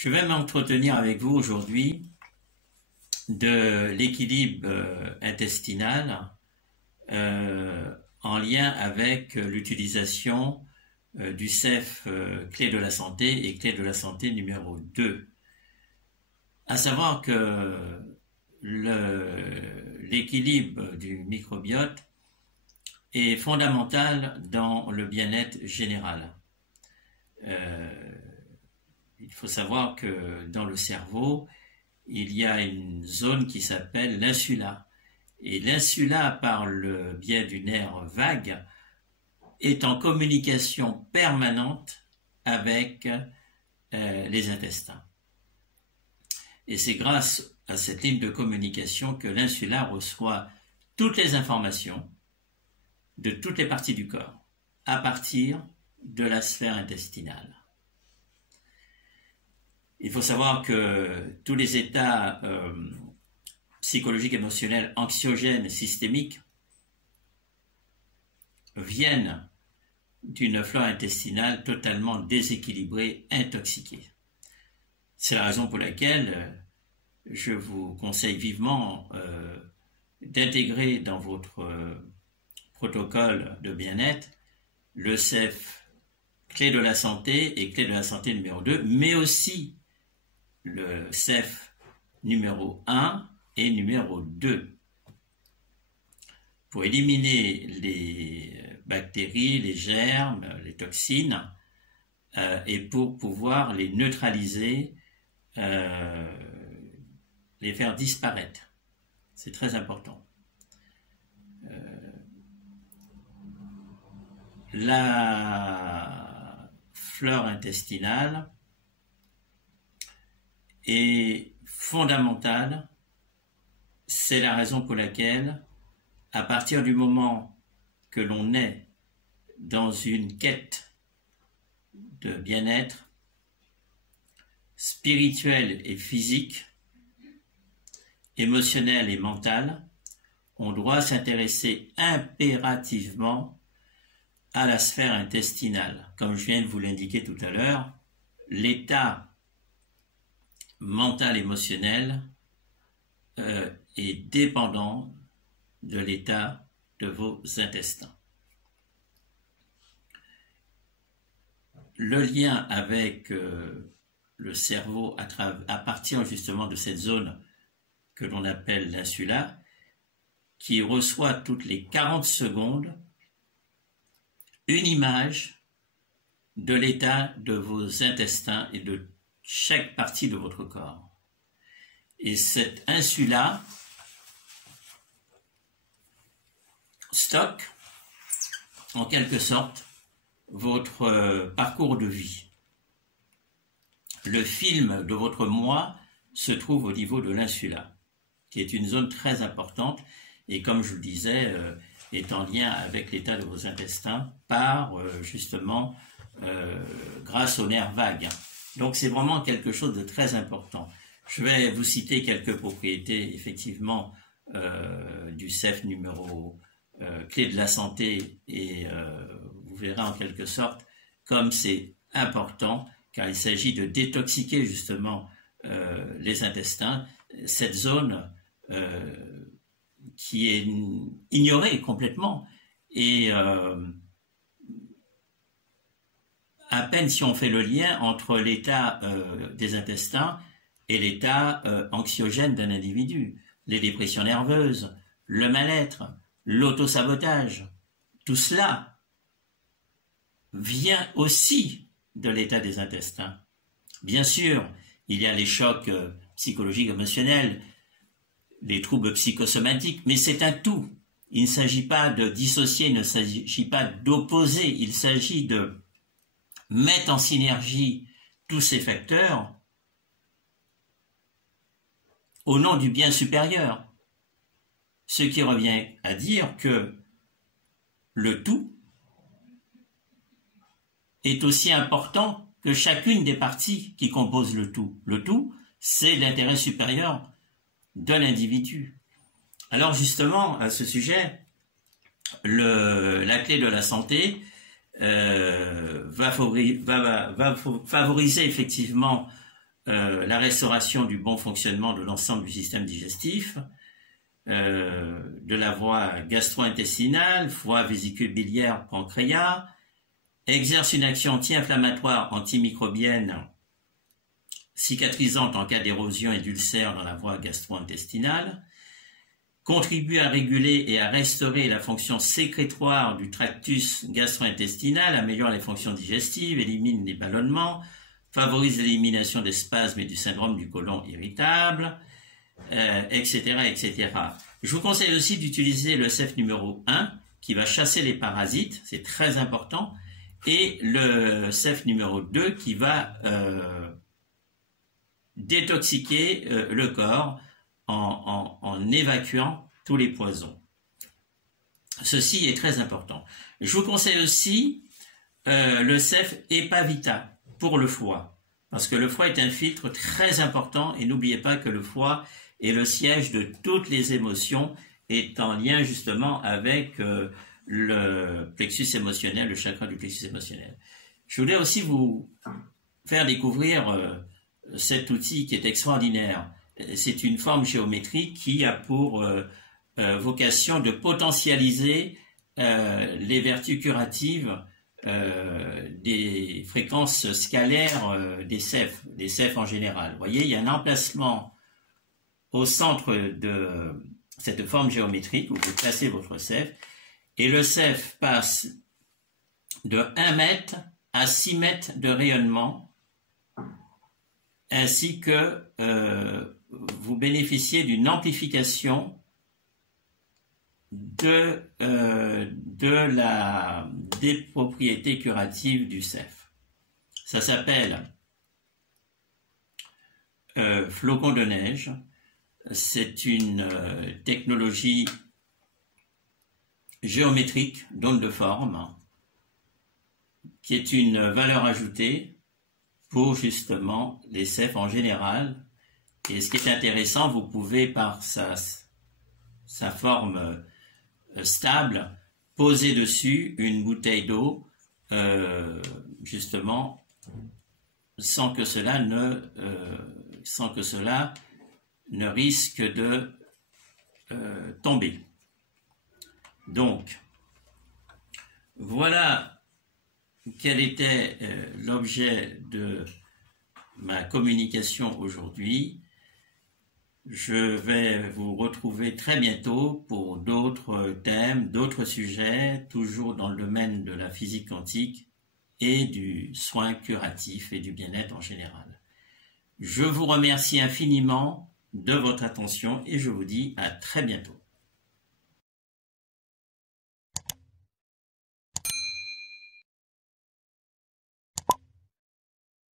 Je vais m'entretenir avec vous aujourd'hui de l'équilibre intestinal en lien avec l'utilisation du CEF clé de la santé et clé de la santé numéro 2. À savoir que l'équilibre du microbiote est fondamental dans le bien-être général. Il faut savoir que dans le cerveau, il y a une zone qui s'appelle l'insula. Et l'insula, par le biais du nerf vague, est en communication permanente avec les intestins. Et c'est grâce à cette ligne de communication que l'insula reçoit toutes les informations de toutes les parties du corps, à partir de la sphère intestinale. Il faut savoir que tous les états psychologiques, émotionnels, anxiogènes et systémiques viennent d'une flore intestinale totalement déséquilibrée, intoxiquée. C'est la raison pour laquelle je vous conseille vivement d'intégrer dans votre protocole de bien-être le CEF clé de la santé et clé de la santé numéro 2, mais aussi le CEF numéro 1 et numéro 2 pour éliminer les bactéries, les germes, les toxines et pour pouvoir les neutraliser, les faire disparaître. C'est très important. La flore intestinale est fondamentale. C'est la raison pour laquelle, à partir du moment que l'on est dans une quête de bien-être spirituel et physique, émotionnel et mental, on doit s'intéresser impérativement à la sphère intestinale. Comme je viens de vous l'indiquer tout à l'heure, l'état mental émotionnel est dépendant de l'état de vos intestins. Le lien avec le cerveau à partir justement de cette zone que l'on appelle l'insula, qui reçoit toutes les 40 secondes une image de l'état de vos intestins et de chaque partie de votre corps. Et cette insula stocke en quelque sorte votre parcours de vie. Le film de votre moi se trouve au niveau de l'insula, qui est une zone très importante et, comme je vous le disais, est en lien avec l'état de vos intestins par justement grâce au nerf vague. Donc c'est vraiment quelque chose de très important. Je vais vous citer quelques propriétés effectivement du CEF numéro clé de la santé et vous verrez en quelque sorte comme c'est important car il s'agit de détoxiquer justement les intestins, cette zone qui est ignorée complètement et à peine si on fait le lien entre l'état des intestins et l'état anxiogène d'un individu, les dépressions nerveuses, le mal-être, l'autosabotage, tout cela vient aussi de l'état des intestins. Bien sûr, il y a les chocs psychologiques, émotionnels, les troubles psychosomatiques, mais c'est un tout. Il ne s'agit pas de dissocier, il ne s'agit pas d'opposer, il s'agit de mettre en synergie tous ces facteurs au nom du bien supérieur. Ce qui revient à dire que le tout est aussi important que chacune des parties qui composent le tout. Le tout, c'est l'intérêt supérieur de l'individu. Alors justement, à ce sujet, la clé de la santé va favoriser effectivement la restauration du bon fonctionnement de l'ensemble du système digestif, de la voie gastro-intestinale, foie, vésicule biliaire, pancréas, exerce une action anti-inflammatoire, antimicrobienne, cicatrisante en cas d'érosion et d'ulcère dans la voie gastro-intestinale, contribue à réguler et à restaurer la fonction sécrétoire du tractus gastro-intestinal, améliore les fonctions digestives, élimine les ballonnements, favorise l'élimination des spasmes et du syndrome du côlon irritable, etc., etc. Je vous conseille aussi d'utiliser le CEF numéro 1 qui va chasser les parasites, c'est très important, et le CEF numéro 2 qui va détoxiquer le corps en évacuant tous les poisons. Ceci est très important. Je vous conseille aussi le CEF Hepavita pour le foie, parce que le foie est un filtre très important et n'oubliez pas que le foie est le siège de toutes les émotions, est en lien justement avec le plexus émotionnel, le chakra du plexus émotionnel. Je voulais aussi vous faire découvrir cet outil qui est extraordinaire. C'est une forme géométrique qui a pour vocation de potentialiser les vertus curatives des fréquences scalaires des CEF en général. Vous voyez, il y a un emplacement au centre de cette forme géométrique où vous placez votre CEF et le CEF passe de 1 mètre à 6 mètres de rayonnement ainsi que vous bénéficiez d'une amplification des propriétés curatives du CEF. Ça s'appelle flocon de neige. C'est une technologie géométrique d'onde de forme qui est une valeur ajoutée pour justement les CEF en général. Et ce qui est intéressant, vous pouvez par sa forme stable poser dessus une bouteille d'eau justement sans que cela ne risque de tomber. Donc voilà quel était l'objet de ma communication aujourd'hui. Je vais vous retrouver très bientôt pour d'autres thèmes, d'autres sujets, toujours dans le domaine de la physique quantique et du soin curatif et du bien-être en général. Je vous remercie infiniment de votre attention et je vous dis à très bientôt.